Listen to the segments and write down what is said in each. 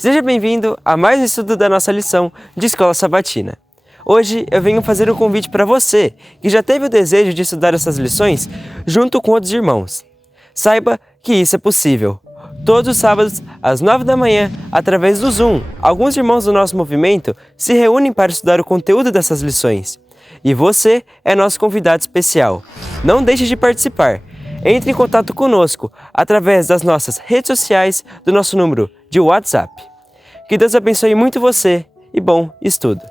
Seja bem-vindo a mais um estudo da nossa lição de Escola Sabatina. Hoje eu venho fazer um convite para você que já teve o desejo de estudar essas lições junto com outros irmãos. Saiba que isso é possível. Todos os sábados, às 9 da manhã, através do Zoom, alguns irmãos do nosso movimento se reúnem para estudar o conteúdo dessas lições. E você é nosso convidado especial. Não deixe de participar. Entre em contato conosco através das nossas redes sociais, do nosso número de WhatsApp. Que Deus abençoe muito você e bom estudo!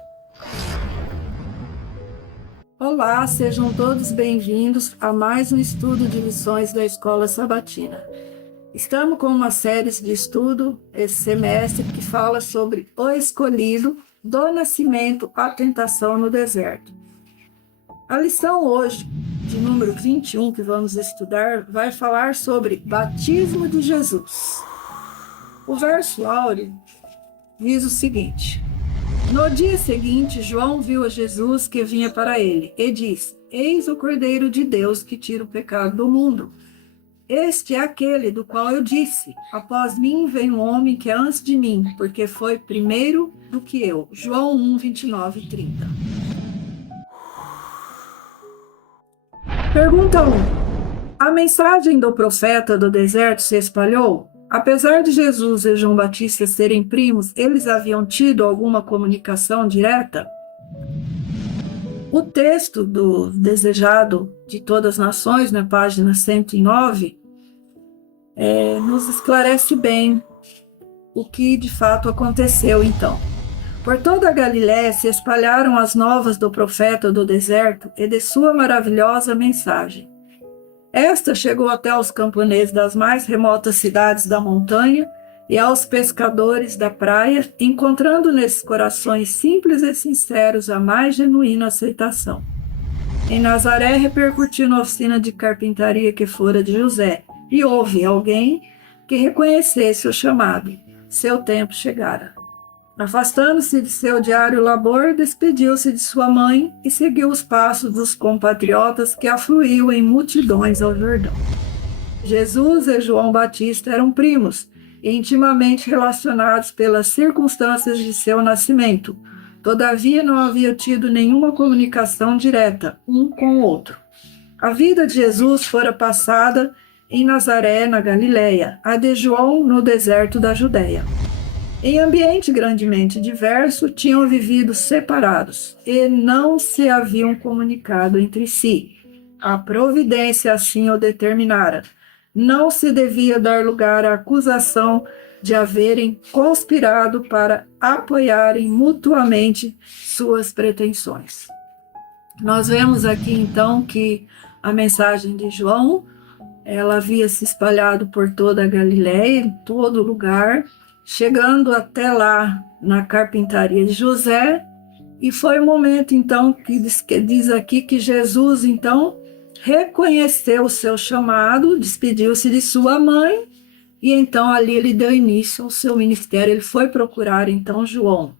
Olá, sejam todos bem-vindos a mais um estudo de lições da Escola Sabatina. Estamos com uma série de estudo esse semestre que fala sobre o escolhido do nascimento à tentação no deserto. A lição hoje, de número 21, que vamos estudar, vai falar sobre batismo de Jesus. O verso áureo diz o seguinte: no dia seguinte, João viu a Jesus que vinha para ele e disse: eis o Cordeiro de Deus que tira o pecado do mundo. Este é aquele do qual eu disse: após mim vem um homem que é antes de mim, porque foi primeiro do que eu. João 1, 29 e 30. Pergunta 1. A mensagem do profeta do deserto se espalhou? Apesar de Jesus e João Batista serem primos, eles haviam tido alguma comunicação direta? O texto do Desejado de Todas as Nações, na página 109, nos esclarece bem o que de fato aconteceu então. Por toda a Galiléia se espalharam as novas do profeta do deserto e de sua maravilhosa mensagem. Esta chegou até os camponeses das mais remotas cidades da montanha e aos pescadores da praia, encontrando nesses corações simples e sinceros a mais genuína aceitação. Em Nazaré repercutiu na oficina de carpintaria que fora de José, e houve alguém que reconhecesse o chamado. Seu tempo chegara. Afastando-se de seu diário labor, despediu-se de sua mãe e seguiu os passos dos compatriotas que afluíam em multidões ao Jordão. Jesus e João Batista eram primos e intimamente relacionados pelas circunstâncias de seu nascimento. Todavia, não havia tido nenhuma comunicação direta um com o outro. A vida de Jesus fora passada em Nazaré, na Galiléia, a de João no deserto da Judéia. Em ambiente grandemente diverso, tinham vivido separados e não se haviam comunicado entre si. A providência assim o determinara. Não se devia dar lugar à acusação de haverem conspirado para apoiarem mutuamente suas pretensões. Nós vemos aqui então que a mensagem de João, ela havia se espalhado por toda a Galiléia, em todo lugar, chegando até lá na carpintaria de José, e foi o momento então que diz aqui que Jesus então reconheceu o seu chamado, despediu-se de sua mãe, e então ali ele deu início ao seu ministério. Ele foi procurar então João.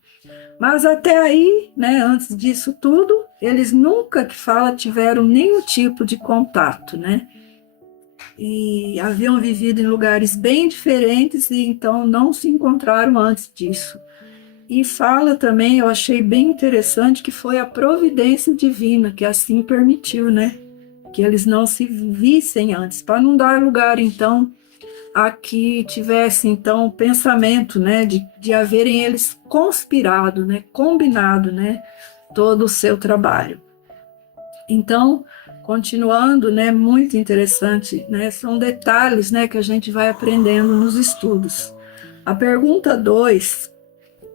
Mas até aí, né, antes disso tudo, eles nunca tiveram nenhum tipo de contato, né? E haviam vivido em lugares bem diferentes e então não se encontraram antes disso. E fala também, eu achei bem interessante, que foi a providência divina que assim permitiu, né? Que eles não se vissem antes, para não dar lugar então a que tivesse então o pensamento, né, de haverem eles conspirado, né, combinado, né, todo o seu trabalho. Então, continuando, né, muito interessante, né, são detalhes, né, que a gente vai aprendendo nos estudos. A pergunta 2,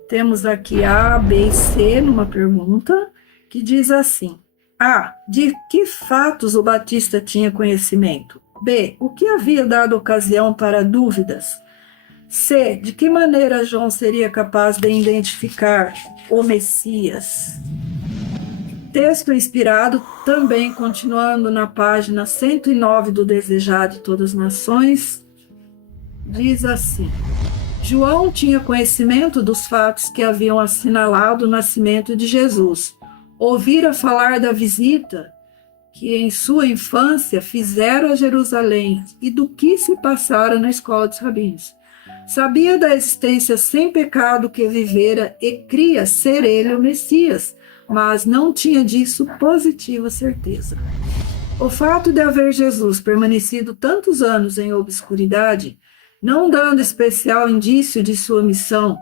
temos aqui A, B e C numa pergunta, que diz assim: A, de que fatos o Batista tinha conhecimento? B, o que havia dado ocasião para dúvidas? C, de que maneira João seria capaz de identificar o Messias? Texto inspirado, também continuando na página 109 do Desejado de Todas as Nações, diz assim: João tinha conhecimento dos fatos que haviam assinalado o nascimento de Jesus. Ouvira falar da visita que em sua infância fizeram a Jerusalém e do que se passara na escola dos rabinos. Sabia da existência sem pecado que vivera e cria ser ele o Messias, mas não tinha disso positiva certeza. O fato de haver Jesus permanecido tantos anos em obscuridade, não dando especial indício de sua missão,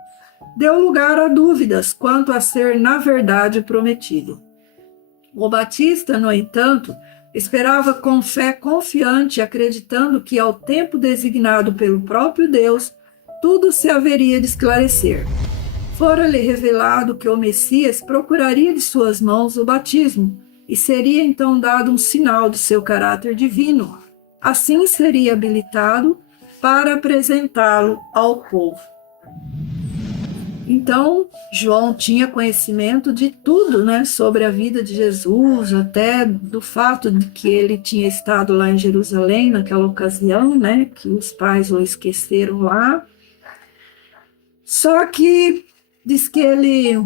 deu lugar a dúvidas quanto a ser, na verdade, o prometido. O Batista, no entanto, esperava com fé confiante, acreditando que, ao tempo designado pelo próprio Deus, tudo se haveria de esclarecer. Fora-lhe revelado que o Messias procuraria de suas mãos o batismo, e seria então dado um sinal do seu caráter divino. Assim seria habilitado para apresentá-lo ao povo. Então, João tinha conhecimento de tudo, né, sobre a vida de Jesus, até do fato de que ele tinha estado lá em Jerusalém naquela ocasião, né, que os pais o esqueceram lá. Só que diz que ele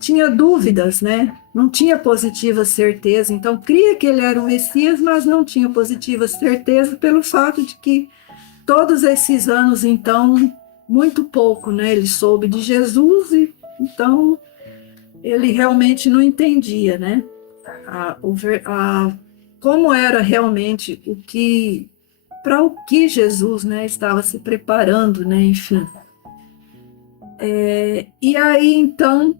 tinha dúvidas, né? Não tinha positiva certeza. Então, cria que ele era o Messias, mas não tinha positiva certeza pelo fato de que todos esses anos, então, muito pouco, né? Ele soube de Jesus e, então, ele realmente não entendia, né? Como era realmente para o que Jesus, né, estava se preparando, né? Enfim. E aí, então,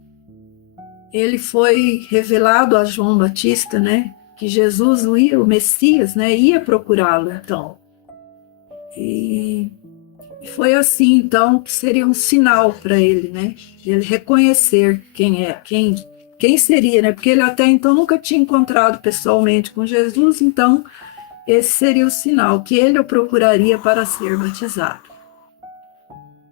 ele foi revelado a João Batista, né, que Jesus, o Messias, né, ia procurá-lo, então. E foi assim, então, que seria um sinal para ele, né, ele reconhecer quem seria, né, porque ele até então nunca tinha encontrado pessoalmente com Jesus, então esse seria o sinal, que ele o procuraria para ser batizado.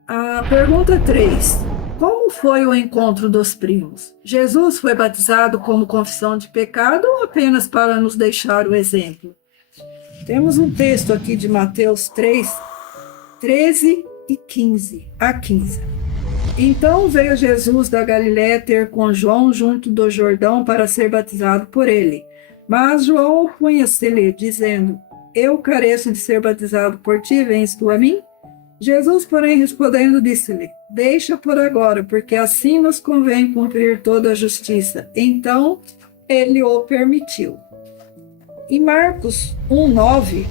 A pergunta 3. Como foi o encontro dos primos? Jesus foi batizado como confissão de pecado ou apenas para nos deixar o exemplo? Temos um texto aqui de Mateus 3, 13 e 15 a 15. Então veio Jesus da Galiléia ter com João junto do Jordão para ser batizado por ele. Mas João opunha-se-lhe, dizendo: Eu careço de ser batizado por ti, vens tu a mim? Jesus, porém, respondendo, disse-lhe: Deixa por agora, porque assim nos convém cumprir toda a justiça. Então, ele o permitiu. Em Marcos 1:9,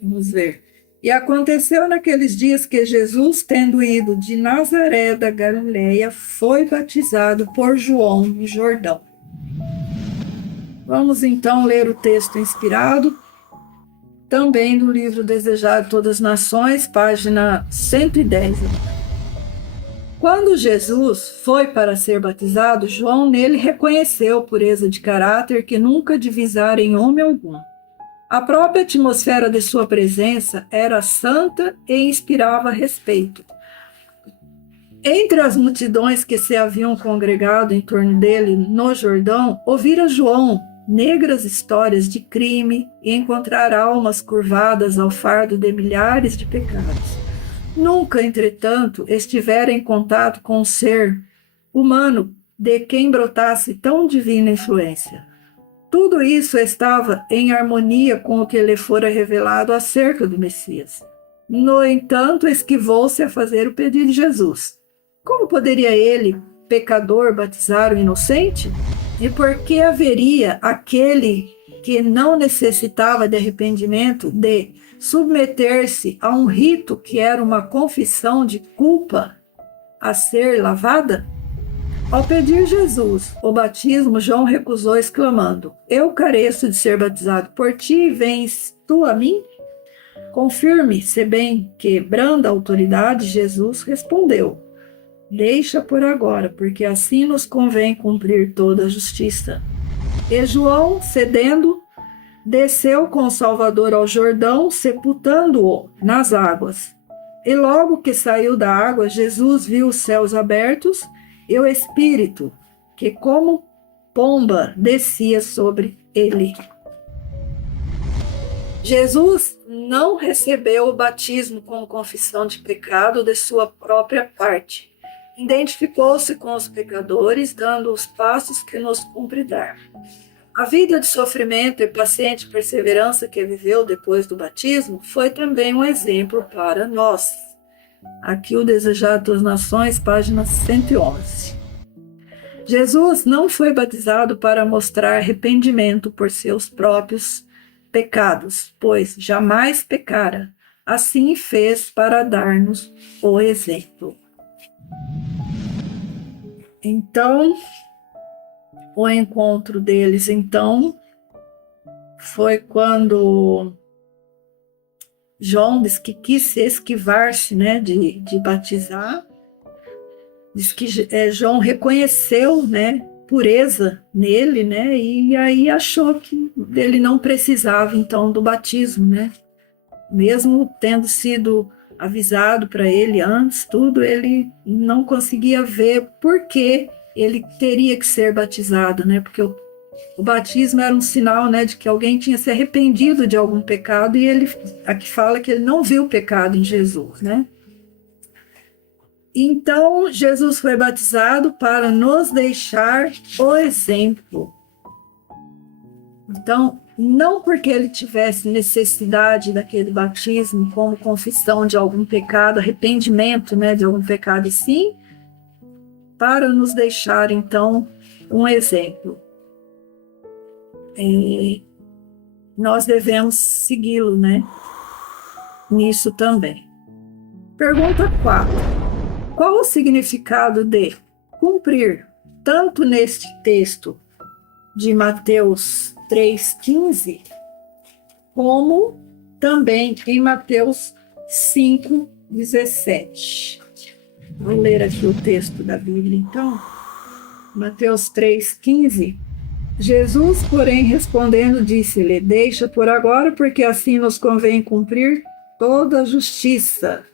vamos ver. E aconteceu naqueles dias que Jesus, tendo ido de Nazaré da Galileia, foi batizado por João no Jordão. Vamos então ler o texto inspirado, também no livro Desejado de Todas as Nações, página 110. Quando Jesus foi para ser batizado, João nele reconheceu pureza de caráter que nunca divisara em homem algum. A própria atmosfera de sua presença era santa e inspirava respeito. Entre as multidões que se haviam congregado em torno dele no Jordão, ouvira João negras histórias de crime e encontrar almas curvadas ao fardo de milhares de pecados. Nunca, entretanto, estivera em contato com um ser humano de quem brotasse tão divina influência. Tudo isso estava em harmonia com o que lhe fora revelado acerca do Messias. No entanto, esquivou-se a fazer o pedido de Jesus. Como poderia ele, pecador, batizar o inocente? E por que haveria aquele que não necessitava de arrependimento de submeter-se a um rito que era uma confissão de culpa a ser lavada? Ao pedir Jesus o batismo, João recusou, exclamando: Eu careço de ser batizado por ti, vens tu a mim? Confirme, se bem que branda a autoridade, Jesus respondeu: Deixa por agora, porque assim nos convém cumprir toda a justiça. E João, cedendo, desceu com o Salvador ao Jordão, sepultando-o nas águas. E logo que saiu da água, Jesus viu os céus abertos e o Espírito, que como pomba descia sobre ele. Jesus não recebeu o batismo como confissão de pecado de sua própria parte. Identificou-se com os pecadores, dando os passos que nos cumpre dar. A vida de sofrimento e paciente perseverança que viveu depois do batismo foi também um exemplo para nós. Aqui o Desejar a Todas as Nações, página 111. Jesus não foi batizado para mostrar arrependimento por seus próprios pecados, pois jamais pecara. Assim fez para dar-nos o exemplo. Então, o encontro deles, foi quando João diz que quis esquivar-se, de batizar. Diz que João reconheceu, pureza nele, e aí achou que ele não precisava, então, do batismo, Mesmo tendo sido avisado para ele antes, tudo, ele não conseguia ver por que ele teria que ser batizado, Porque o batismo era um sinal, de que alguém tinha se arrependido de algum pecado, e ele aqui fala que ele não viu o pecado em Jesus, Então, Jesus foi batizado para nos deixar o exemplo. Então, não porque ele tivesse necessidade daquele batismo como confissão de algum pecado, arrependimento, de algum pecado, e sim para nos deixar, então, um exemplo. Nós devemos segui-lo, nisso também. Pergunta 4. Qual o significado de cumprir, tanto neste texto de Mateus 3,15, como também em Mateus 5,17? Vou ler aqui o texto da Bíblia, então. Mateus 3,15. Jesus, porém, respondendo, disse-lhe: deixa por agora, porque assim nos convém cumprir toda a justiça.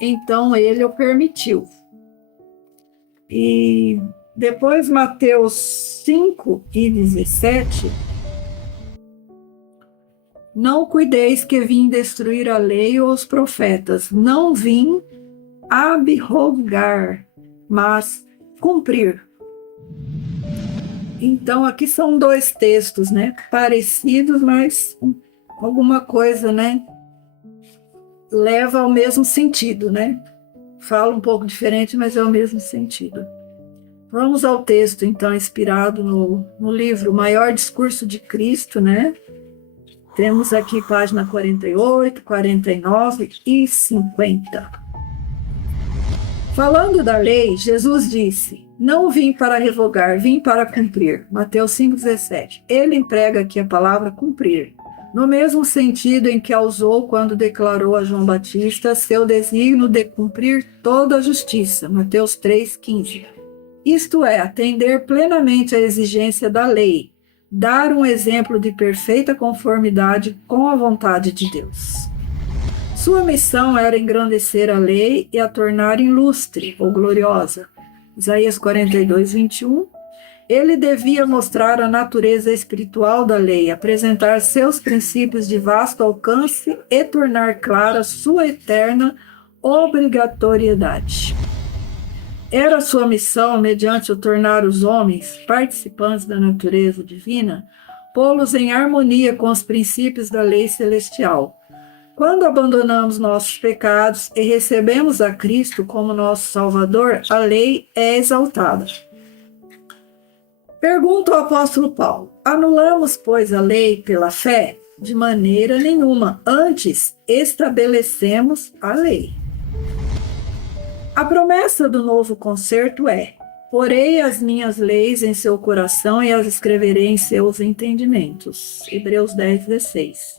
Então ele o permitiu. E depois Mateus 5:17. Não cuideis que vim destruir a lei ou os profetas. Não vim abrogar, mas cumprir. Então aqui são dois textos, parecidos, mas alguma coisa, leva ao mesmo sentido, Fala um pouco diferente, mas é o mesmo sentido. Vamos ao texto, então, inspirado no livro O Maior Discurso de Cristo, Temos aqui página 48, 49 e 50. Falando da lei, Jesus disse: não vim para revogar, vim para cumprir. Mateus 5,17. Ele emprega aqui a palavra cumprir, no mesmo sentido em que a usou quando declarou a João Batista seu desígnio de cumprir toda a justiça. Mateus 3,15. Isto é, atender plenamente à exigência da lei, dar um exemplo de perfeita conformidade com a vontade de Deus. Sua missão era engrandecer a lei e a tornar ilustre ou gloriosa. Isaías 42:21. Ele devia mostrar a natureza espiritual da lei, apresentar seus princípios de vasto alcance e tornar clara sua eterna obrigatoriedade. Era sua missão, mediante o tornar os homens participantes da natureza divina, pô-los em harmonia com os princípios da lei celestial. Quando abandonamos nossos pecados e recebemos a Cristo como nosso Salvador, a lei é exaltada. Pergunta ao apóstolo Paulo: anulamos, pois, a lei pela fé? De maneira nenhuma. Antes, estabelecemos a lei. A promessa do novo concerto é: porei as minhas leis em seu coração e as escreverei em seus entendimentos. Hebreus 10:16.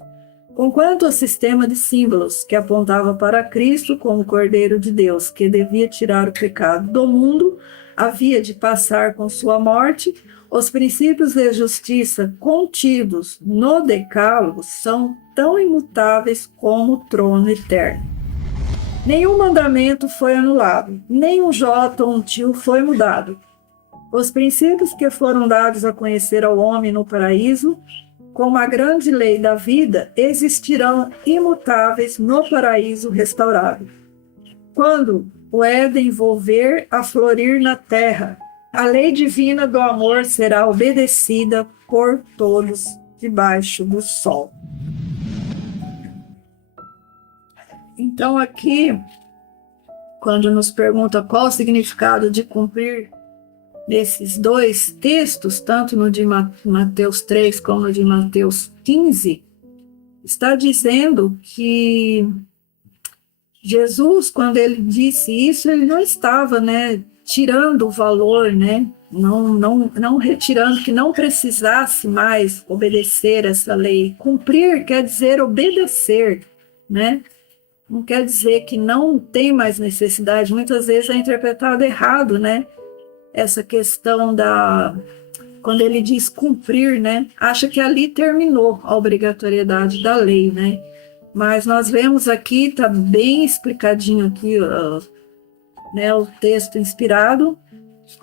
Conquanto ao sistema de símbolos que apontava para Cristo como Cordeiro de Deus, que devia tirar o pecado do mundo, havia de passar com sua morte, os princípios de justiça contidos no Decálogo são tão imutáveis como o trono eterno. Nenhum mandamento foi anulado, nem um jota ou um tio foi mudado. Os princípios que foram dados a conhecer ao homem no paraíso, como a grande lei da vida, existirão imutáveis no paraíso restaurado. Quando o Éden volver a florir na terra, A lei divina do amor será obedecida por todos debaixo do sol. Então, aqui, quando nos pergunta qual o significado de cumprir nesses dois textos, tanto no de Mateus 3 como no de Mateus 15, está dizendo que Jesus, quando ele disse isso, ele não estava, tirando o valor, não retirando que não precisasse mais obedecer essa lei. Cumprir quer dizer obedecer, né? Não quer dizer que não tem mais necessidade. Muitas vezes é interpretado errado, né? Essa questão quando ele diz cumprir, né? Acha que ali terminou a obrigatoriedade da lei, né? Mas nós vemos aqui, está bem explicadinho aqui, o texto inspirado,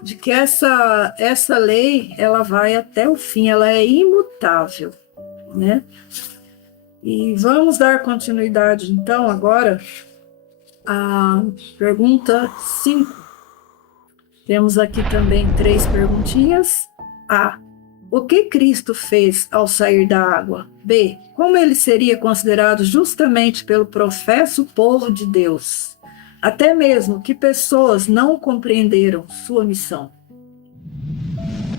de que essa lei, ela vai até o fim, ela é imutável, né? E vamos dar continuidade, então, agora à pergunta 5. Temos aqui também 3 perguntinhas. A. O que Cristo fez ao sair da água? B. Como ele seria considerado justamente pelo professo povo de Deus? Até mesmo que pessoas não compreenderam sua missão.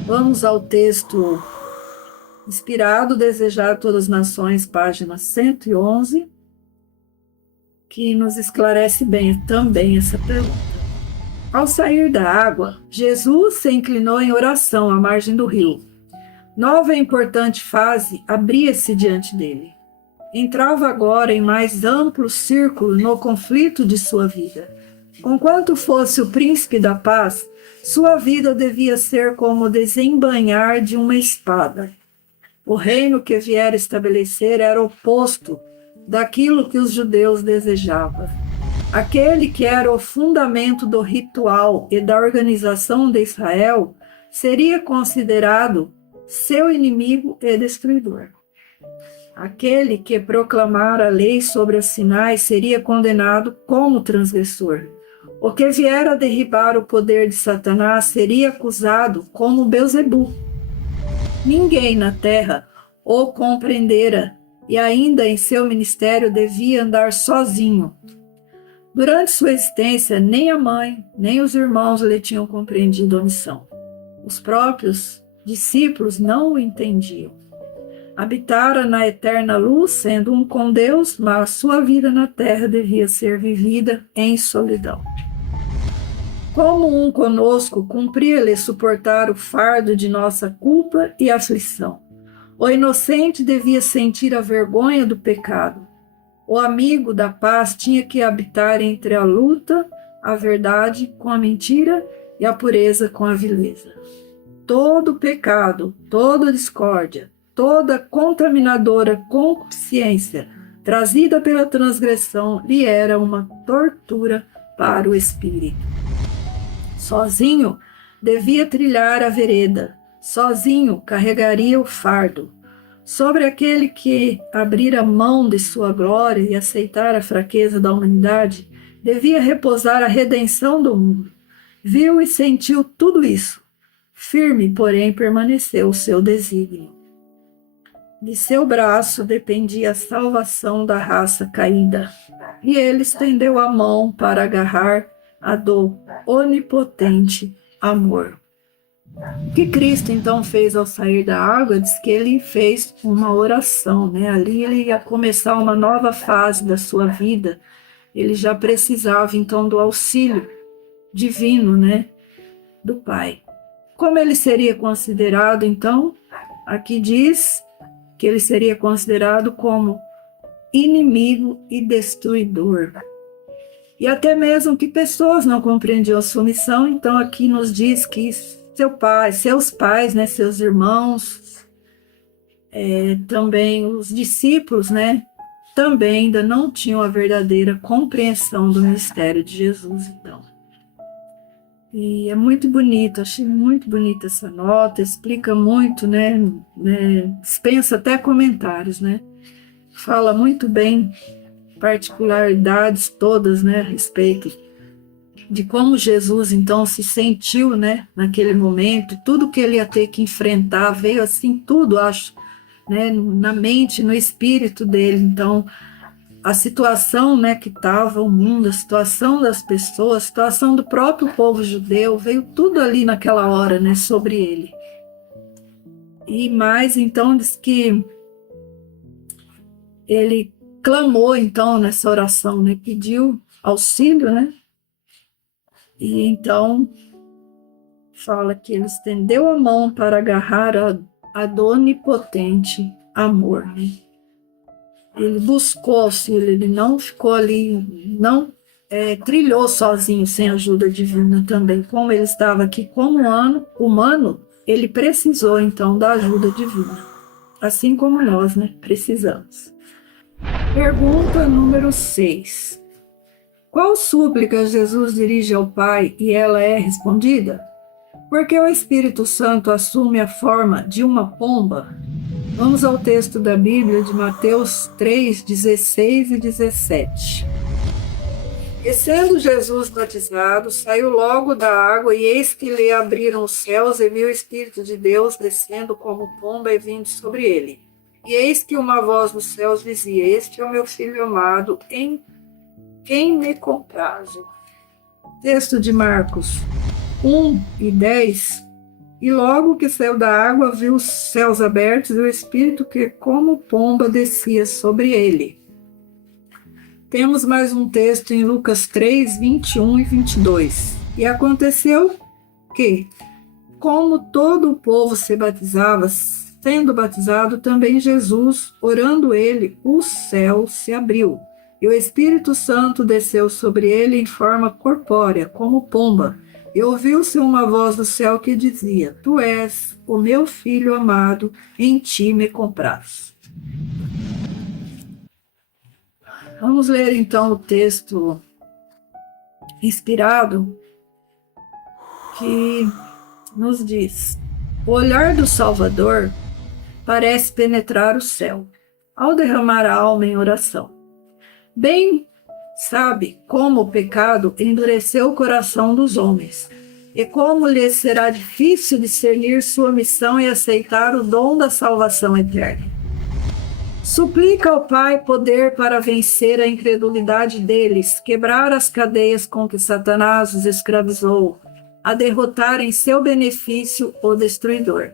Vamos ao texto inspirado, Desejar a Todas as Nações, página 111, que nos esclarece bem também essa pergunta. Ao sair da água, Jesus se inclinou em oração à margem do rio. Nova e importante fase abria-se diante dele. Entrava agora em mais amplo círculo no conflito de sua vida. Conquanto fosse o príncipe da paz, sua vida devia ser como o desembainhar de uma espada. O reino que viera estabelecer era oposto daquilo que os judeus desejavam. Aquele que era o fundamento do ritual e da organização de Israel seria considerado seu inimigo e destruidor. Aquele que proclamara a lei sobre os sinais seria condenado como transgressor. O que viera derribar o poder de Satanás seria acusado como Belzebu. Ninguém na terra o compreendera e ainda em seu ministério devia andar sozinho. Durante sua existência, nem a mãe, nem os irmãos lhe tinham compreendido a missão. Os próprios discípulos não o entendiam. Habitara na eterna luz, sendo um com Deus, mas sua vida na terra devia ser vivida em solidão. Como um conosco, cumpria-lhe suportar o fardo de nossa culpa e aflição. O inocente devia sentir a vergonha do pecado. O amigo da paz tinha que habitar entre a luta, a verdade com a mentira e a pureza com a vileza. Todo pecado, toda discórdia, toda contaminadora consciência trazida pela transgressão lhe era uma tortura para o espírito. Sozinho devia trilhar a vereda, sozinho carregaria o fardo. Sobre aquele que abrir mão de sua glória e aceitar a fraqueza da humanidade, devia repousar a redenção do mundo. Viu e sentiu tudo isso. Firme, porém, permaneceu o seu desígnio. De seu braço dependia a salvação da raça caída, e ele estendeu a mão para agarrar a do onipotente amor. O que Cristo então fez ao sair da água? Diz que ele fez uma oração, Ali ele ia começar uma nova fase da sua vida. Ele já precisava então do auxílio divino, do Pai. Como ele seria considerado então? Aqui diz que ele seria considerado como inimigo e destruidor. E até mesmo que pessoas não compreendiam a sua missão, então aqui nos diz que seus pais, seus irmãos, também os discípulos, também ainda não tinham a verdadeira compreensão do mistério de Jesus, então. E é muito bonito, achei muito bonita essa nota, explica muito, dispensa até comentários, Fala muito bem, particularidades todas, a respeito de como Jesus então se sentiu, né, naquele momento, tudo que ele ia ter que enfrentar, veio assim tudo, acho, né, na mente, no espírito dele. Então, a situação, né, que estava o mundo, a situação das pessoas, a situação do próprio povo judeu, veio tudo ali naquela hora, né, sobre ele. E mais, então, diz que ele clamou, então, nessa oração, né, pediu auxílio, né, e então fala que ele estendeu a mão para agarrar a do onipotente amor, né? Ele buscou auxílio, ele não ficou ali, não trilhou sozinho, sem ajuda divina também. Como ele estava aqui como humano, ele precisou então da ajuda divina, assim como nós, né, precisamos. Pergunta número 6. Qual súplica Jesus dirige ao Pai e ela é respondida? Porque o Espírito Santo assume a forma de uma pomba? Vamos ao texto da Bíblia de Mateus 3, 16 e 17. E sendo Jesus batizado, saiu logo da água, e eis que lhe abriram os céus, e viu o Espírito de Deus descendo como pomba e vindo sobre ele. E eis que uma voz dos céus dizia: Este é o meu Filho amado, em quem me comprazo. Texto de Marcos 1 e 10. E logo que saiu da água, viu os céus abertos e o Espírito que, como pomba, descia sobre ele. Temos mais um texto em Lucas 3, 21 e 22. E aconteceu que, como todo o povo se batizava, sendo batizado também Jesus, orando ele, o céu se abriu. E o Espírito Santo desceu sobre ele em forma corpórea, como pomba. E ouviu-se uma voz do céu que dizia: Tu és o meu Filho amado, em ti me comprazo. Vamos ler então o texto inspirado que nos diz: O olhar do Salvador parece penetrar o céu, ao derramar a alma em oração. Bem sabe como o pecado endureceu o coração dos homens, e como lhes será difícil discernir sua missão e aceitar o dom da salvação eterna. Suplica ao Pai poder para vencer a incredulidade deles, quebrar as cadeias com que Satanás os escravizou, a derrotar em seu benefício o destruidor.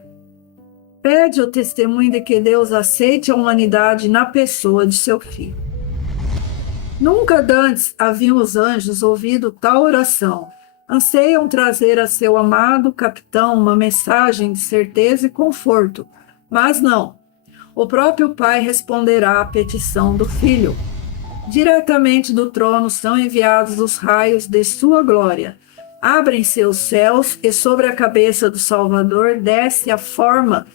Pede o testemunho de que Deus aceite a humanidade na pessoa de seu Filho. Nunca dantes haviam os anjos ouvido tal oração. Anseiam trazer a seu amado capitão uma mensagem de certeza e conforto, mas não. O próprio Pai responderá à petição do Filho. Diretamente do trono são enviados os raios de sua glória. Abrem-se os céus e sobre a cabeça do Salvador desce a forma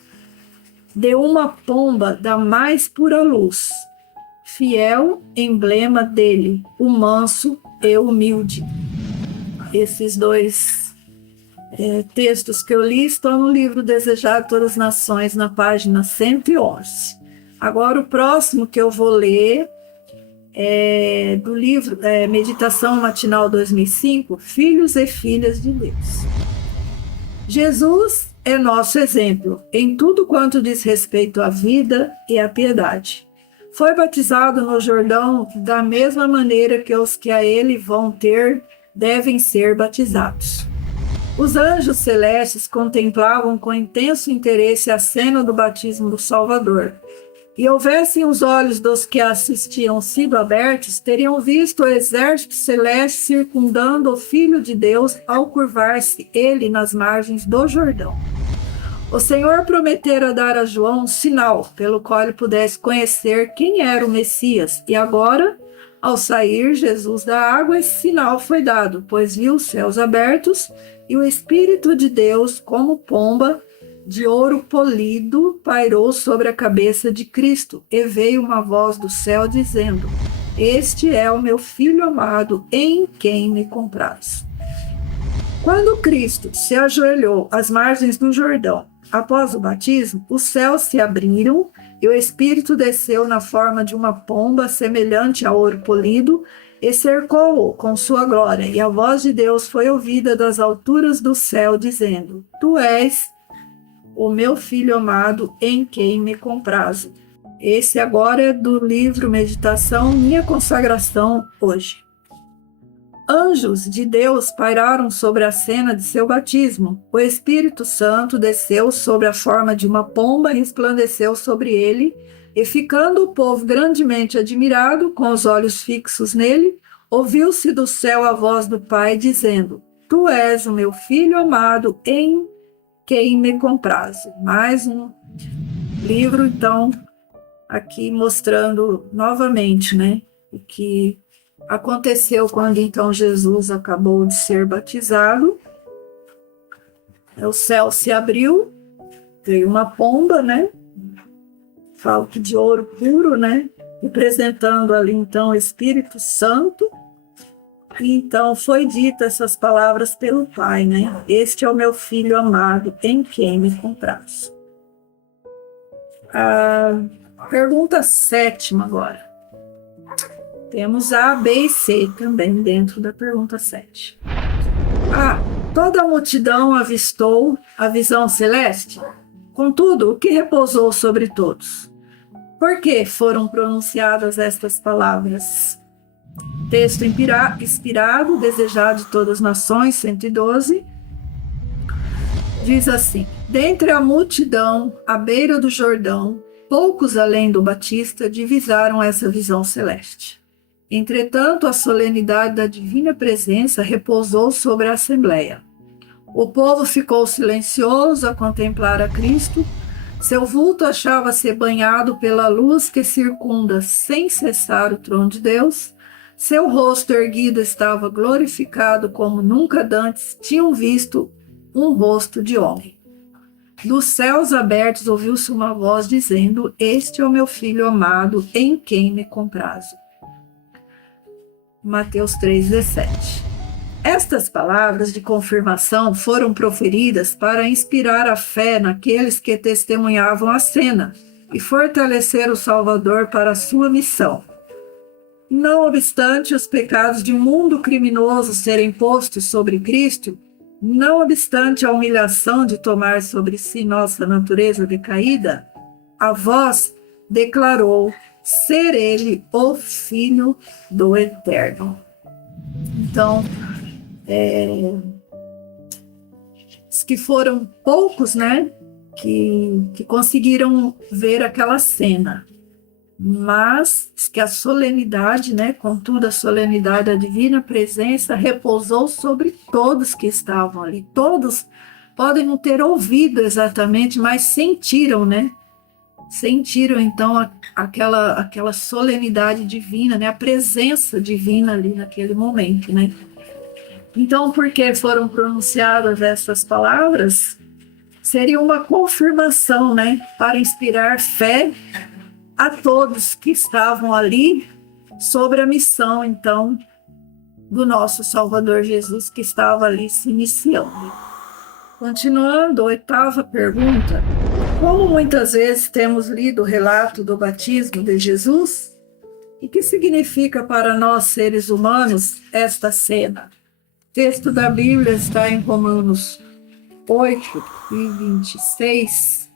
de uma pomba da mais pura luz. Fiel emblema dele, o manso e humilde. Esses dois textos que eu li estão no livro Desejar Todas as Nações, na página 111. Agora, o próximo que eu vou ler é do livro Meditação Matinal 2005, Filhos e Filhas de Deus. Jesus é nosso exemplo em tudo quanto diz respeito à vida e à piedade. Foi batizado no Jordão da mesma maneira que os que a ele vão ter devem ser batizados. Os anjos celestes contemplavam com intenso interesse a cena do batismo do Salvador. E houvessem os olhos dos que assistiam sido abertos, teriam visto o exército celeste circundando o Filho de Deus ao curvar-se ele nas margens do Jordão. O Senhor prometera dar a João um sinal pelo qual ele pudesse conhecer quem era o Messias. E agora, ao sair Jesus da água, esse sinal foi dado, pois viu os céus abertos e o Espírito de Deus, como pomba de ouro polido, pairou sobre a cabeça de Cristo. E veio uma voz do céu dizendo: Este é o meu Filho amado, em quem me comprazo. Quando Cristo se ajoelhou às margens do Jordão, após o batismo, os céus se abriram e o Espírito desceu na forma de uma pomba semelhante a ouro polido e cercou-o com sua glória. E a voz de Deus foi ouvida das alturas do céu, dizendo: Tu és o meu filho amado, em quem me comprazo. Esse agora é do livro Meditação, minha consagração hoje. Anjos de Deus pairaram sobre a cena de seu batismo. O Espírito Santo desceu sobre a forma de uma pomba e resplandeceu sobre ele, e ficando o povo grandemente admirado, com os olhos fixos nele, ouviu-se do céu a voz do Pai, dizendo: Tu és o meu filho amado, em quem me comprazo. Mais um livro, então, aqui mostrando novamente, né, o que aconteceu quando então Jesus acabou de ser batizado. O céu se abriu, veio uma pomba, né? Falo que de ouro puro, né? Representando ali então o Espírito Santo. E então foi dita essas palavras pelo Pai, né? Este é o meu filho amado, em quem me comprazo. A pergunta 7ª agora. Temos A, B e C também dentro da pergunta 7. A. Toda a multidão avistou a visão celeste? Contudo, o que repousou sobre todos? Por que foram pronunciadas estas palavras? Texto inspirado, desejado de todas as nações, 112. Diz assim: Dentre a multidão, à beira do Jordão, poucos além do Batista divisaram essa visão celeste. Entretanto, a solenidade da divina presença repousou sobre a Assembleia. O povo ficou silencioso a contemplar a Cristo. Seu vulto achava-se banhado pela luz que circunda sem cessar o trono de Deus. Seu rosto erguido estava glorificado como nunca dantes tinham visto um rosto de homem. Dos céus abertos ouviu-se uma voz dizendo: Este é o meu filho amado, em quem me comprazo. Mateus 3,17. Estas palavras de confirmação foram proferidas para inspirar a fé naqueles que testemunhavam a cena e fortalecer o Salvador para a sua missão. Não obstante os pecados de um mundo criminoso serem postos sobre Cristo, não obstante a humilhação de tomar sobre si nossa natureza decaída, a voz declarou ser ele o Filho do Eterno. Então, que foram poucos, né, que conseguiram ver aquela cena, mas que a solenidade, né, contudo a solenidade da divina presença repousou sobre todos que estavam ali. Todos podem não ter ouvido exatamente, mas sentiram, né? Sentiram então aquela solenidade divina, né? A presença divina ali naquele momento, né? Então, por que foram pronunciadas essas palavras? Seria uma confirmação, né? Para inspirar fé a todos que estavam ali sobre a missão, então, do nosso Salvador Jesus, que estava ali se iniciando. Continuando, 8ª pergunta. Como muitas vezes temos lido o relato do batismo de Jesus? E que significa para nós, seres humanos, esta cena? O texto da Bíblia está em Romanos 8:26.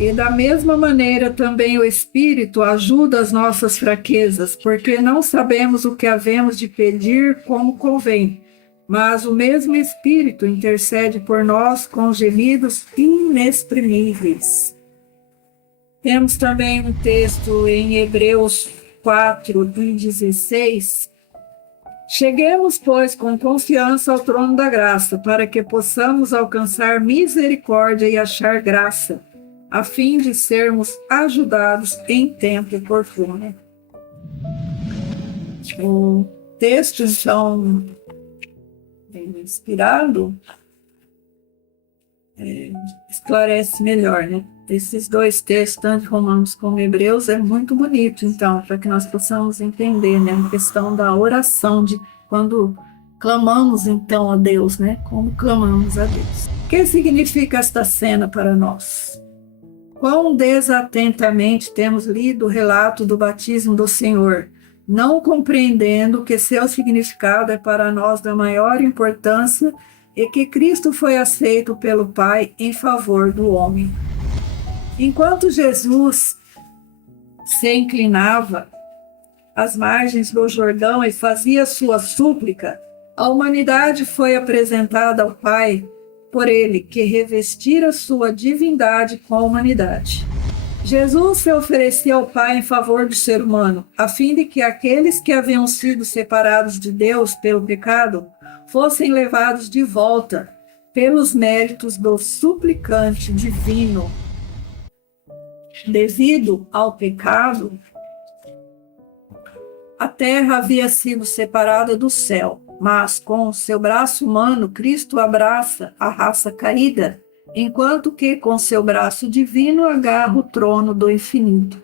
E da mesma maneira também o Espírito ajuda as nossas fraquezas, porque não sabemos o que havemos de pedir como convém. Mas o mesmo Espírito intercede por nós com gemidos inexprimíveis. Temos também um texto em Hebreus 4:16. Cheguemos, pois, com confiança ao trono da graça, para que possamos alcançar misericórdia e achar graça, a fim de sermos ajudados em tempo oportuno. O texto, então, inspirado, esclarece melhor, né? Esses dois textos, tanto Romanos como Hebreus, é muito bonito, então, para que nós possamos entender, né, a questão da oração, de quando clamamos, então, a Deus, né? Como clamamos a Deus. O que significa esta cena para nós? Quão desatentamente temos lido o relato do batismo do Senhor, não compreendendo que seu significado é para nós da maior importância e que Cristo foi aceito pelo Pai em favor do homem. Enquanto Jesus se inclinava às margens do Jordão e fazia sua súplica, a humanidade foi apresentada ao Pai por ele, que revestira sua divindade com a humanidade. Jesus se oferecia ao Pai em favor do ser humano, a fim de que aqueles que haviam sido separados de Deus pelo pecado fossem levados de volta pelos méritos do suplicante divino. Devido ao pecado, a terra havia sido separada do céu, mas com seu braço humano, Cristo abraça a raça caída, enquanto que com seu braço divino agarra o trono do infinito.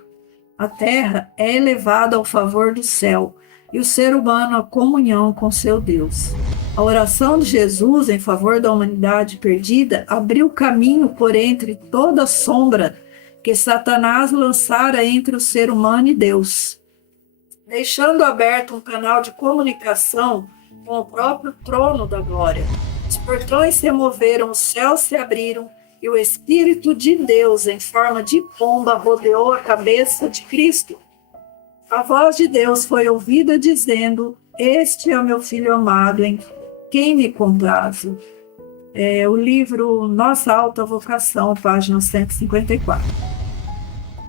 A terra é elevada ao favor do céu e o ser humano à comunhão com seu Deus. A oração de Jesus em favor da humanidade perdida abriu caminho por entre toda a sombra que Satanás lançara entre o ser humano e Deus, deixando aberto um canal de comunicação com o próprio trono da glória. Os portões se moveram, os céus se abriram e o Espírito de Deus, em forma de pomba, rodeou a cabeça de Cristo. A voz de Deus foi ouvida dizendo: "Este é o meu Filho amado, em quem me comprazo." O livro Nossa Alta Vocação, página 154.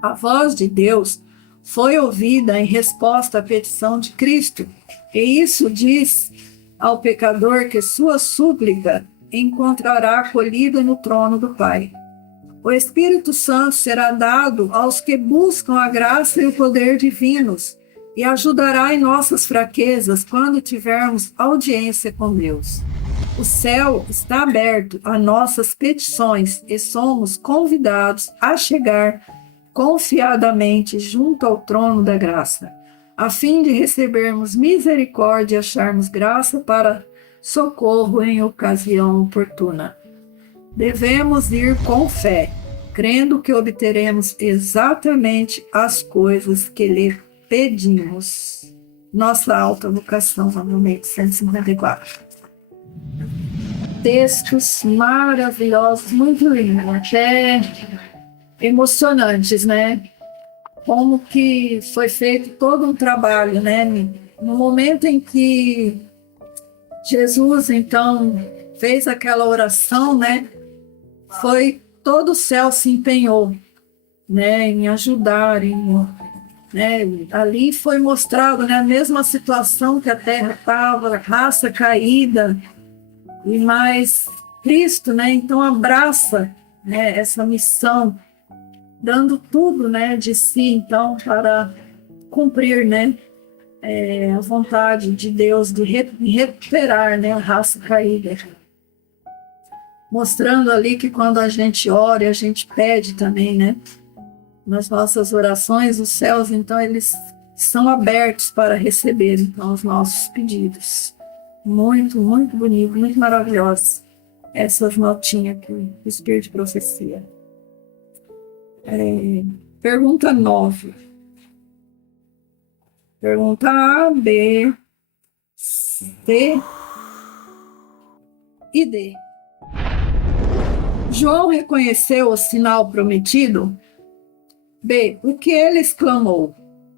A voz de Deus foi ouvida em resposta à petição de Cristo, e isso diz ao pecador que sua súplica encontrará acolhida no trono do Pai. O Espírito Santo será dado aos que buscam a graça e o poder divinos e ajudará em nossas fraquezas quando tivermos audiência com Deus. O céu está aberto a nossas petições e somos convidados a chegar confiadamente junto ao trono da graça, a fim de recebermos misericórdia e acharmos graça para socorro em ocasião oportuna. Devemos ir com fé, crendo que obteremos exatamente as coisas que lhe pedimos. Nossa Alta Vocação, novamente, 154. Textos maravilhosos, muito lindos, até emocionantes, né? Como que foi feito todo um trabalho, né? No momento em que Jesus, então, fez aquela oração, né? Foi todo o céu se empenhou, né? Em ajudar, né? Ali foi mostrado, né? A mesma situação que a terra estava, raça caída, e mais Cristo, né? Então abraça, né? Essa missão, dando tudo, né, de si, então, para cumprir, né, a vontade de Deus de recuperar, né, a raça caída. Mostrando ali que quando a gente ora, a gente pede também, né, nas nossas orações, os céus, então, eles são abertos para receber, então, os nossos pedidos. Muito, muito bonito, muito maravilhoso. Essas notinhas aqui, do Espírito de Profecia. Pergunta 9. Pergunta A, B, C e D. João reconheceu o sinal prometido? B, o que ele exclamou?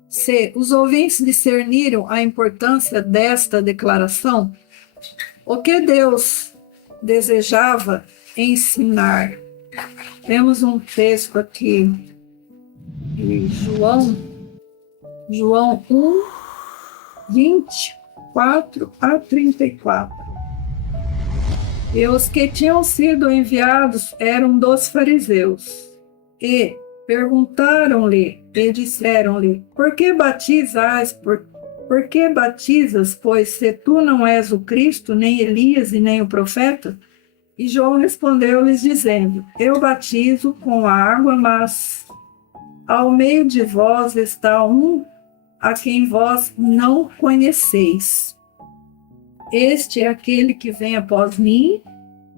C, os ouvintes discerniram a importância desta declaração? O que Deus desejava ensinar? Temos um texto aqui de João 1, 24 a 34. E os que tinham sido enviados eram dos fariseus. E perguntaram-lhe e disseram-lhe: Por que batizas, pois se tu não és o Cristo, nem Elias e nem o profeta? E João respondeu-lhes dizendo: Eu batizo com água, mas ao meio de vós está um a quem vós não conheceis. Este é aquele que vem após mim,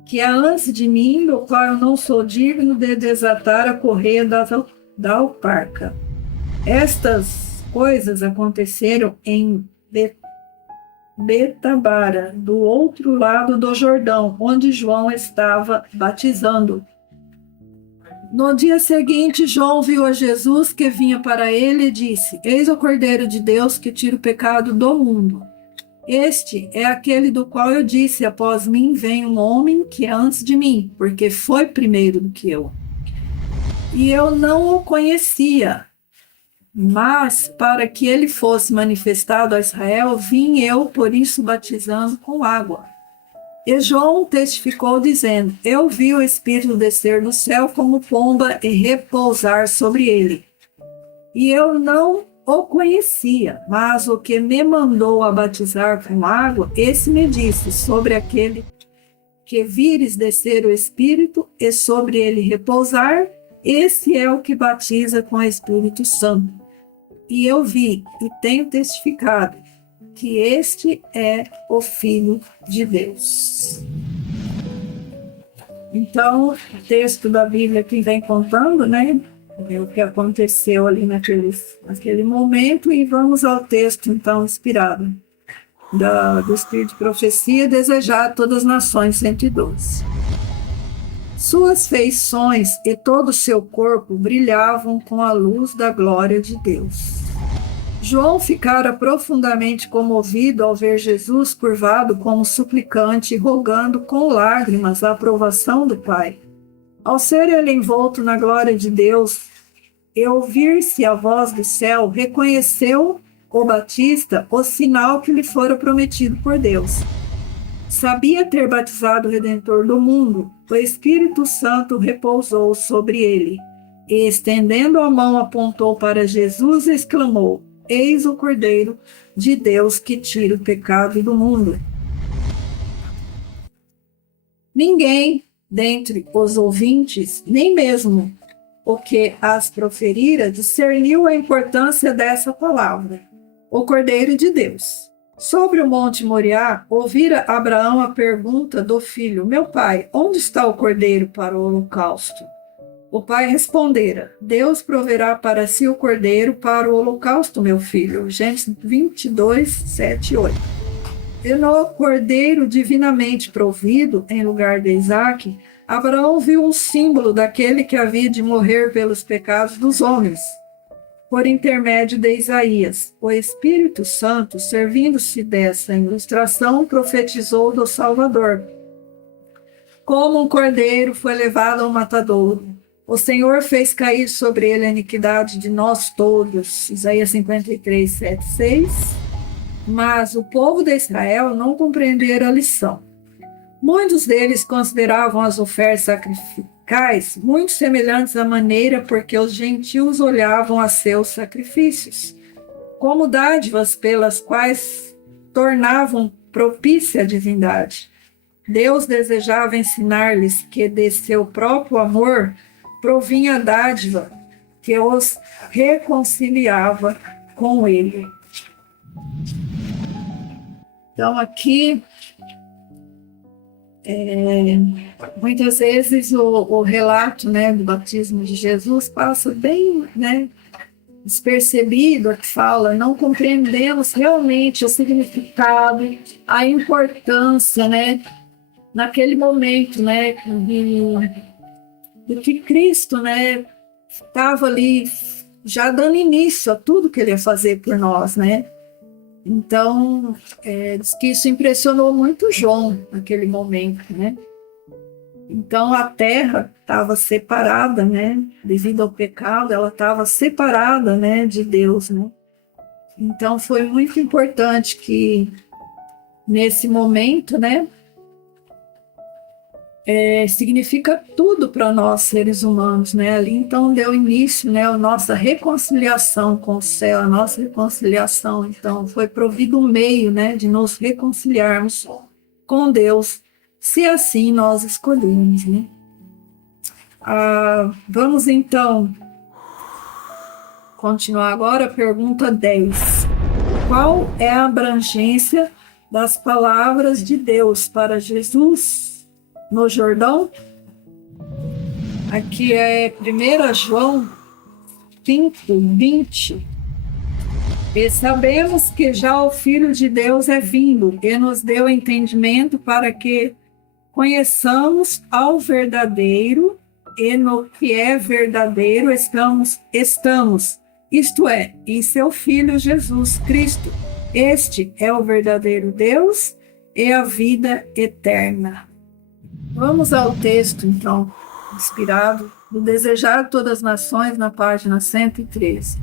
que é antes de mim, do qual eu não sou digno de desatar a correia da alparca. Estas coisas aconteceram em Betabara, do outro lado do Jordão, onde João estava batizando. No dia seguinte, João viu a Jesus que vinha para ele e disse: Eis o Cordeiro de Deus que tira o pecado do mundo. Este é aquele do qual eu disse: após mim vem um homem que é antes de mim, porque foi primeiro do que eu. E eu não o conhecia, mas para que ele fosse manifestado a Israel, vim eu, por isso, batizando com água. E João testificou, dizendo: Eu vi o Espírito descer do céu como pomba e repousar sobre ele. E eu não o conhecia, mas o que me mandou a batizar com água, esse me disse: sobre aquele que vires descer o Espírito e sobre ele repousar, esse é o que batiza com o Espírito Santo. E eu vi e tenho testificado que este é o Filho de Deus. Então, o texto da Bíblia que vem contando, né, o que aconteceu ali naquele momento, e vamos ao texto, então, inspirado do Espírito de Profecia, desejar a todas as nações, 112. Suas feições e todo o seu corpo brilhavam com a luz da glória de Deus. João ficara profundamente comovido ao ver Jesus curvado como suplicante, rogando com lágrimas a aprovação do Pai. Ao ser ele envolto na glória de Deus e ouvir-se a voz do céu, reconheceu o Batista o sinal que lhe fora prometido por Deus. Sabia ter batizado o Redentor do mundo. O Espírito Santo repousou sobre ele e, estendendo a mão, apontou para Jesus e exclamou: Eis o Cordeiro de Deus que tira o pecado do mundo. Ninguém dentre os ouvintes, nem mesmo o que as proferira, discerniu a importância dessa palavra: o Cordeiro de Deus. Sobre o Monte Moriá, ouvira Abraão a pergunta do filho: Meu pai, onde está o Cordeiro para o holocausto? O pai respondera: Deus proverá para si o cordeiro para o holocausto, meu filho. Gênesis 22, 7 e 8. E no cordeiro divinamente provido, em lugar de Isaque, Abraão viu um símbolo daquele que havia de morrer pelos pecados dos homens, por intermédio de Isaías. O Espírito Santo, servindo-se dessa ilustração, profetizou do Salvador. Como um cordeiro foi levado ao matadouro, o Senhor fez cair sobre ele a iniquidade de nós todos. Isaías 53, 7, 6. Mas o povo de Israel não compreenderam a lição. Muitos deles consideravam as ofertas sacrificais muito semelhantes à maneira porque os gentios olhavam a seus sacrifícios, como dádivas pelas quais tornavam propícia a divindade. Deus desejava ensinar-lhes que de seu próprio amor provinha a dádiva que os reconciliava com ele. Então, aqui, muitas vezes o relato, né, do batismo de Jesus passa bem, né, despercebido, que fala: não compreendemos realmente o significado, a importância, né, naquele momento, né, do que Cristo, né, estava ali já dando início a tudo que ele ia fazer por nós, né? Então, diz que isso impressionou muito João naquele momento, né? Então, a terra estava separada, né? Devido ao pecado, ela estava separada, né, de Deus, né? Então, foi muito importante que, nesse momento, né, significa tudo para nós, seres humanos, né? Ali, então, deu início, né, a nossa reconciliação com o céu, a nossa reconciliação. Então, foi provido um meio, né, de nos reconciliarmos com Deus, se assim nós escolhermos, né? Vamos, então, continuar agora a pergunta 10. Qual é a abrangência das palavras de Deus para Jesus? no Jordão. Aqui é 1 João 5:20. E sabemos que já o Filho de Deus é vindo e nos deu entendimento para que conheçamos ao verdadeiro, e no que é verdadeiro estamos, isto é, em seu Filho Jesus Cristo. Este é o verdadeiro Deus e a vida eterna. Vamos ao texto, então, inspirado do Desejar Todas as Nações, na página 113.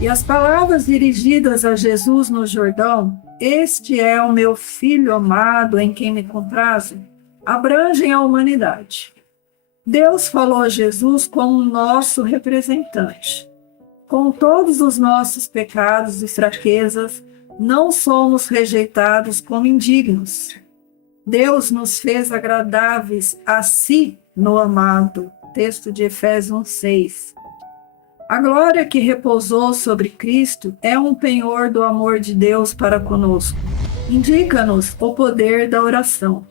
E as palavras dirigidas a Jesus no Jordão, este é o meu Filho amado em quem me comprazo, abrangem a humanidade. Deus falou a Jesus como nosso representante. Com todos os nossos pecados e fraquezas, não somos rejeitados como indignos. Deus nos fez agradáveis a si no amado. Texto de Efésios 6. A glória que repousou sobre Cristo é um penhor do amor de Deus para conosco. Indica-nos o poder da oração.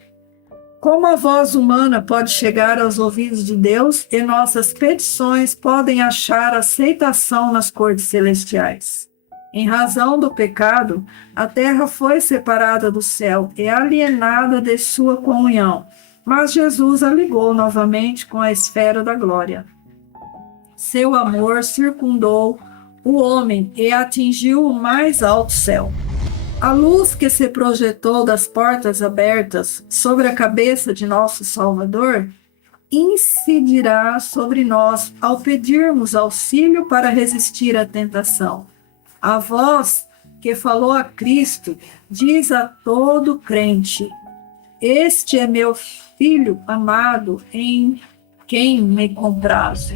Como a voz humana pode chegar aos ouvidos de Deus e nossas petições podem achar aceitação nas cortes celestiais. Em razão do pecado, a terra foi separada do céu e alienada de sua comunhão, mas Jesus a ligou novamente com a esfera da glória. Seu amor circundou o homem e atingiu o mais alto céu. A luz que se projetou das portas abertas sobre a cabeça de nosso Salvador incidirá sobre nós ao pedirmos auxílio para resistir à tentação. A voz que falou a Cristo diz a todo crente: este é meu Filho amado em quem me comprazo.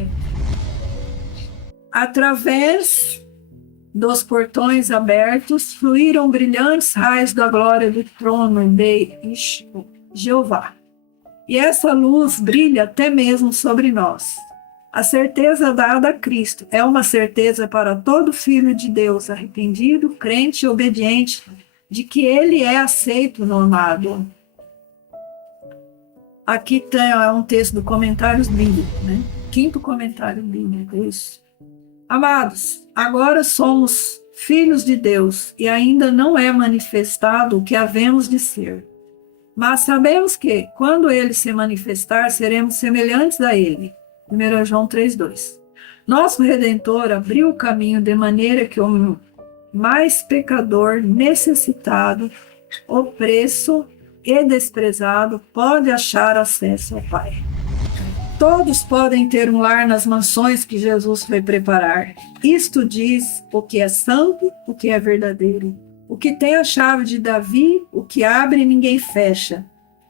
Através dos portões abertos fluíram brilhantes raios da glória do trono de Jeová. E essa luz brilha até mesmo sobre nós. A certeza dada a Cristo é uma certeza para todo filho de Deus arrependido, crente e obediente, de que ele é aceito no amado. Aqui tem um texto do Comentários Bíblicos, né? 5º comentário bíblico, isso. Amados, agora somos filhos de Deus e ainda não é manifestado o que havemos de ser. Mas sabemos que, quando ele se manifestar, seremos semelhantes a ele. 1 João 3:2. Nosso Redentor abriu o caminho de maneira que o mais pecador, necessitado, opresso e desprezado pode achar acesso ao Pai. Todos podem ter um lar nas mansões que Jesus foi preparar. Isto diz o que é santo, o que é verdadeiro. O que tem a chave de Davi, o que abre e ninguém fecha.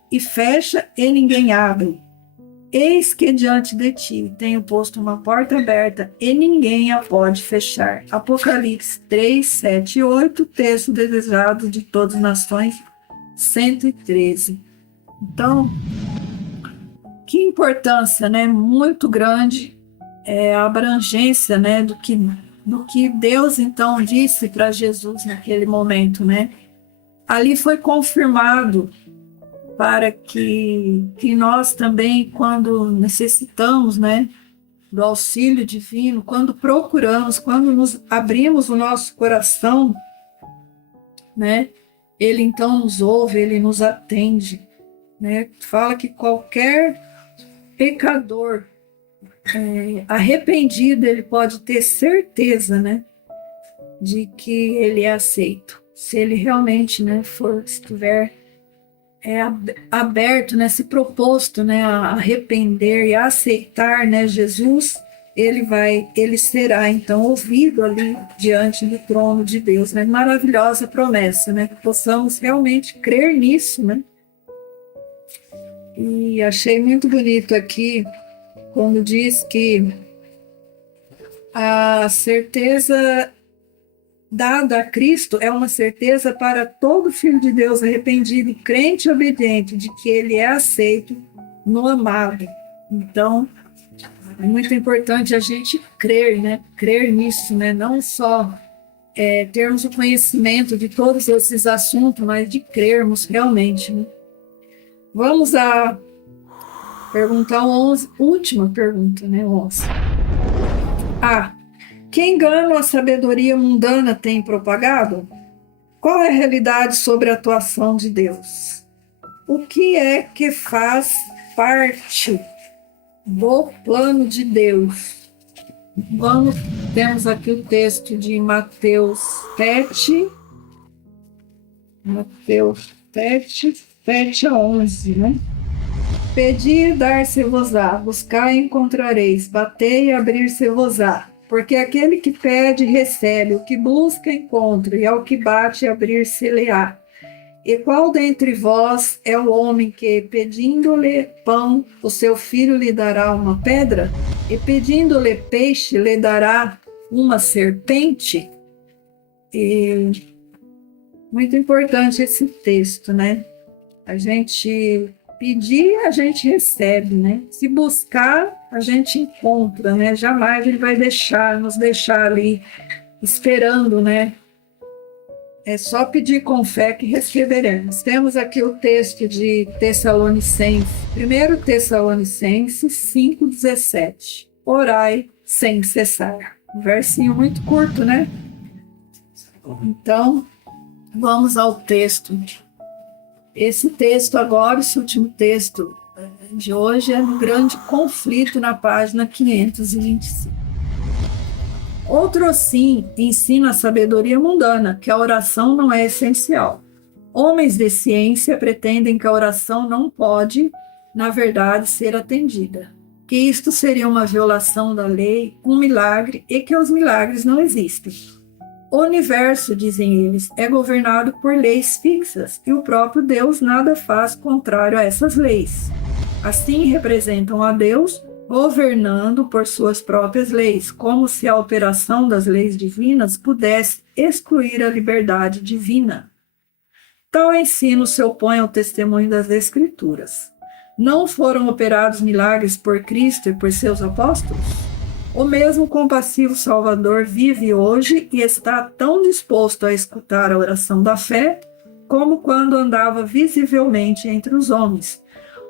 E fecha e ninguém abre. Eis que diante de ti tenho posto uma porta aberta e ninguém a pode fechar. Apocalipse 3, 7 e 8, texto desejado de todas as nações, 113. Então, que importância, né, muito grande a abrangência, né, do que Deus então disse para Jesus naquele momento, né? Ali foi confirmado para que nós também, quando necessitamos, né, do auxílio divino, quando procuramos, quando nos abrimos o nosso coração, né, ele então nos ouve, ele nos atende, né? Fala que qualquer pecador arrependido, ele pode ter certeza, né, de que ele é aceito. Se ele realmente, né, estiver aberto, né, se proposto, né, a arrepender e a aceitar, né, Jesus, ele será então ouvido ali diante do trono de Deus, né? Maravilhosa promessa, né? Que possamos realmente crer nisso, né? E achei muito bonito aqui quando diz que a certeza dada a Cristo é uma certeza para todo filho de Deus arrependido, crente e obediente, de que ele é aceito no amado. Então, é muito importante a gente crer, né? Crer nisso, né? Não só termos o conhecimento de todos esses assuntos, mas de crermos realmente, né? Vamos à pergunta 11, última pergunta, né, 11. A. Que engano a sabedoria mundana tem propagado? Qual é a realidade sobre a atuação de Deus? O que é que faz parte do plano de Deus? Temos aqui o texto de Mateus 7, 7 a 11, né? Pedi e dar-se-vos-á, buscai e encontrareis, batei e abrir-se-vos-á. Porque aquele que pede, recebe, o que busca, encontra, e ao que bate, abrir-se-lhe-á. E qual dentre vós é o homem que, pedindo-lhe pão, o seu filho lhe dará uma pedra? E pedindo-lhe peixe, lhe dará uma serpente? E muito importante esse texto, né? A gente pedir, a gente recebe, né? Se buscar, a gente encontra, né? Jamais ele vai nos deixar ali esperando, né? É só pedir com fé que receberemos. Temos aqui o texto de Tessalonicenses, 1 Tessalonicenses 5,17. Orai sem cessar. Um versinho muito curto, né? Então, vamos ao texto. Esse texto agora, esse último texto de hoje, é um grande conflito na página 525. Outro assim ensina a sabedoria mundana, que a oração não é essencial. Homens de ciência pretendem que a oração não pode, na verdade, ser atendida, que isto seria uma violação da lei, um milagre, e que os milagres não existem. O universo, dizem eles, é governado por leis fixas, e o próprio Deus nada faz contrário a essas leis. Assim representam a Deus governando por suas próprias leis, como se a operação das leis divinas pudesse excluir a liberdade divina. Tal ensino se opõe ao testemunho das Escrituras. Não foram operados milagres por Cristo e por seus apóstolos? O mesmo compassivo Salvador vive hoje e está tão disposto a escutar a oração da fé como quando andava visivelmente entre os homens.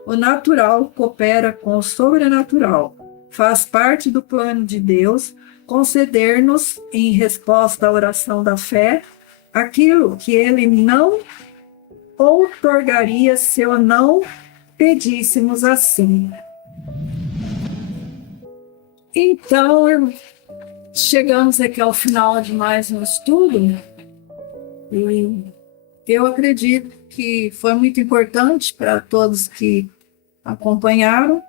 O natural coopera com o sobrenatural. Faz parte do plano de Deus conceder-nos, em resposta à oração da fé, aquilo que ele não outorgaria se eu não pedíssemos assim. Então, chegamos aqui ao final de mais um estudo e eu acredito que foi muito importante para todos que acompanharam.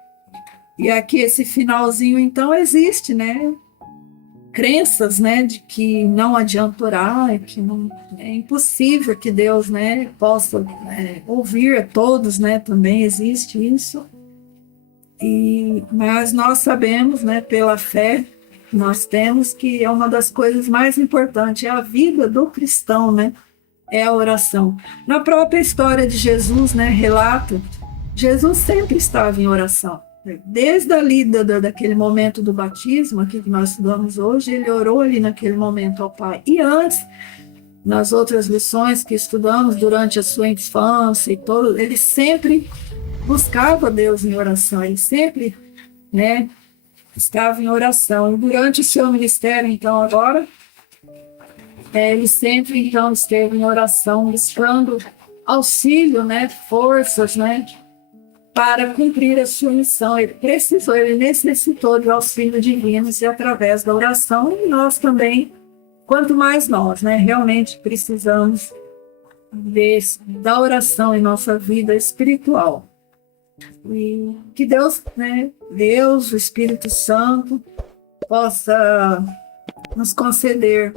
E aqui esse finalzinho, então, existe, né? Crenças, né, de que não adianta orar, que não, é impossível que Deus, né, possa ouvir a todos, né? Também existe isso. Mas nós sabemos, né, pela fé, nós temos que é uma das coisas mais importantes, é a vida do cristão, né? É a oração. Na própria história de Jesus, né, relata, Jesus sempre estava em oração. Desde ali, daquele momento do batismo, aqui que nós estudamos hoje, ele orou ali naquele momento ao Pai. E antes, nas outras lições que estudamos durante a sua infância e todo, ele sempre buscava Deus em oração, ele sempre, né, estava em oração. E durante o seu ministério, então, agora, ele sempre, então, esteve em oração, buscando auxílio, né, forças, né, para cumprir a sua missão. Ele necessitou de auxílio divino e através da oração, e nós também, quanto mais nós, né, realmente precisamos da oração em nossa vida espiritual. E que Deus, né, Deus, o Espírito Santo, possa nos conceder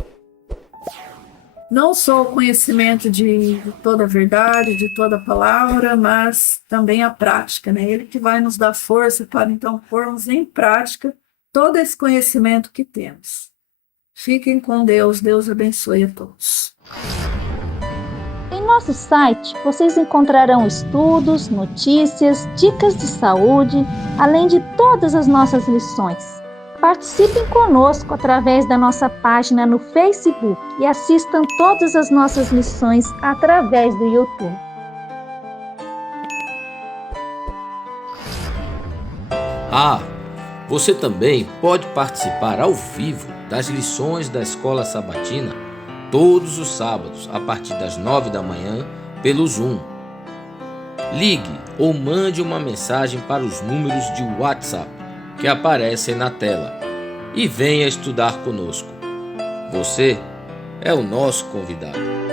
não só o conhecimento de toda a verdade, de toda a palavra, mas também a prática, né? Ele que vai nos dar força para, então, pormos em prática todo esse conhecimento que temos. Fiquem com Deus, Deus abençoe a todos. Em nosso site, vocês encontrarão estudos, notícias, dicas de saúde, além de todas as nossas lições. Participem conosco através da nossa página no Facebook e assistam todas as nossas lições através do YouTube. Ah, você também pode participar ao vivo das lições da Escola Sabatina todos os sábados a partir das 9 da manhã pelo Zoom. Ligue ou mande uma mensagem para os números de WhatsApp que aparecem na tela e venha estudar conosco. Você é o nosso convidado.